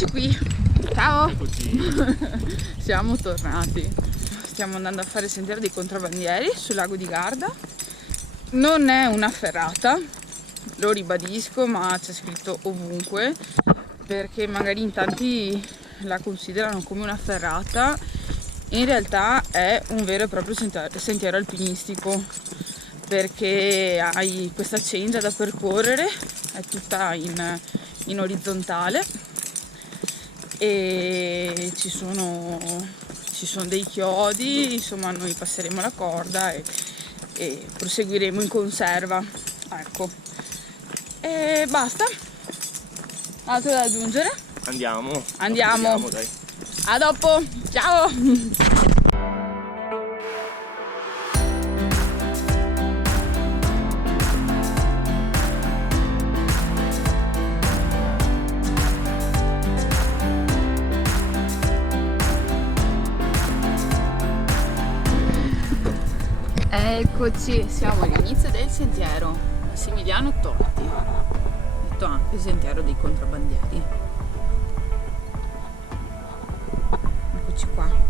Eccoci qui, ciao! Eccoci. Siamo tornati. Stiamo andando a fare il sentiero dei contrabbandieri sul lago di Garda. Non è una ferrata, lo ribadisco, ma c'è scritto ovunque, perché magari in tanti la considerano come una ferrata. In realtà è un vero e proprio sentiero alpinistico, perché hai questa cengia da percorrere, è tutta in orizzontale e ci sono dei chiodi, insomma noi passeremo la corda e proseguiremo in conserva, ecco. E basta, altro da aggiungere? Andiamo. Dai. A dopo, ciao! Eccoci, siamo all'inizio del sentiero Massimiliano Totti, detto anche sentiero dei contrabbandieri. Eccoci qua.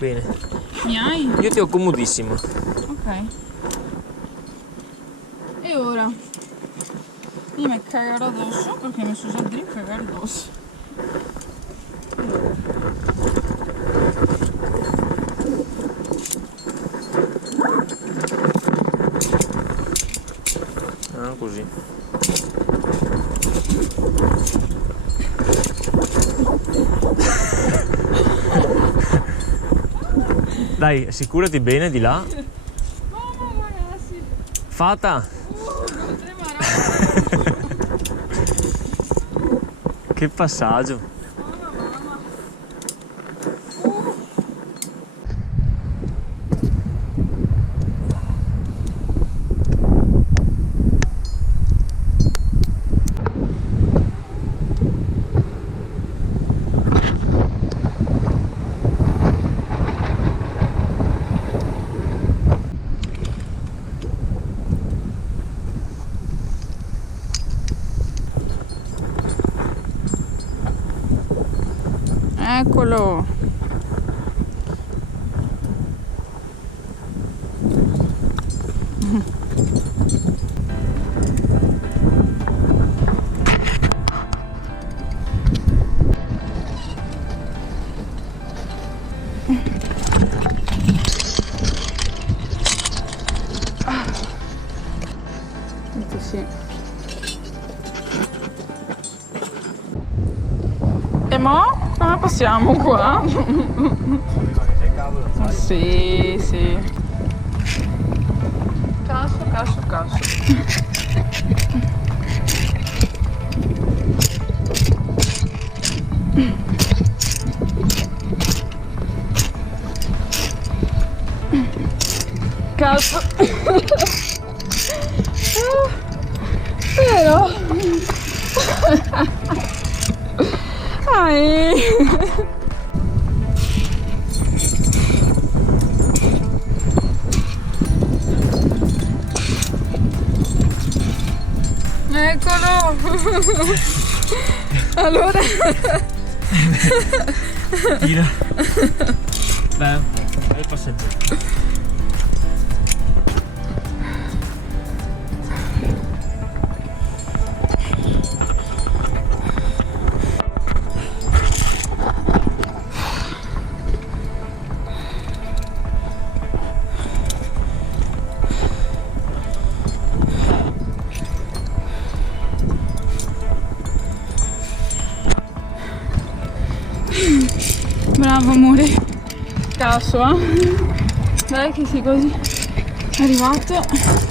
Bene. Mi hai? Io ti ho comodissimo. Ok. E ora? Io mi cagare addosso perché mi sono già di cagare addosso. Ah, così. Dai, assicurati bene di là. Mamma ragazzi, Fata! devo tremare. Che passaggio. Mamma. Eccolo. Sì. E mo? Come passiamo qua? Sì. Caso. Caso. Però eccolo. Allora Tira. Beh, è il passaggio. bravo amore. Caso, dai che sei quasi arrivato.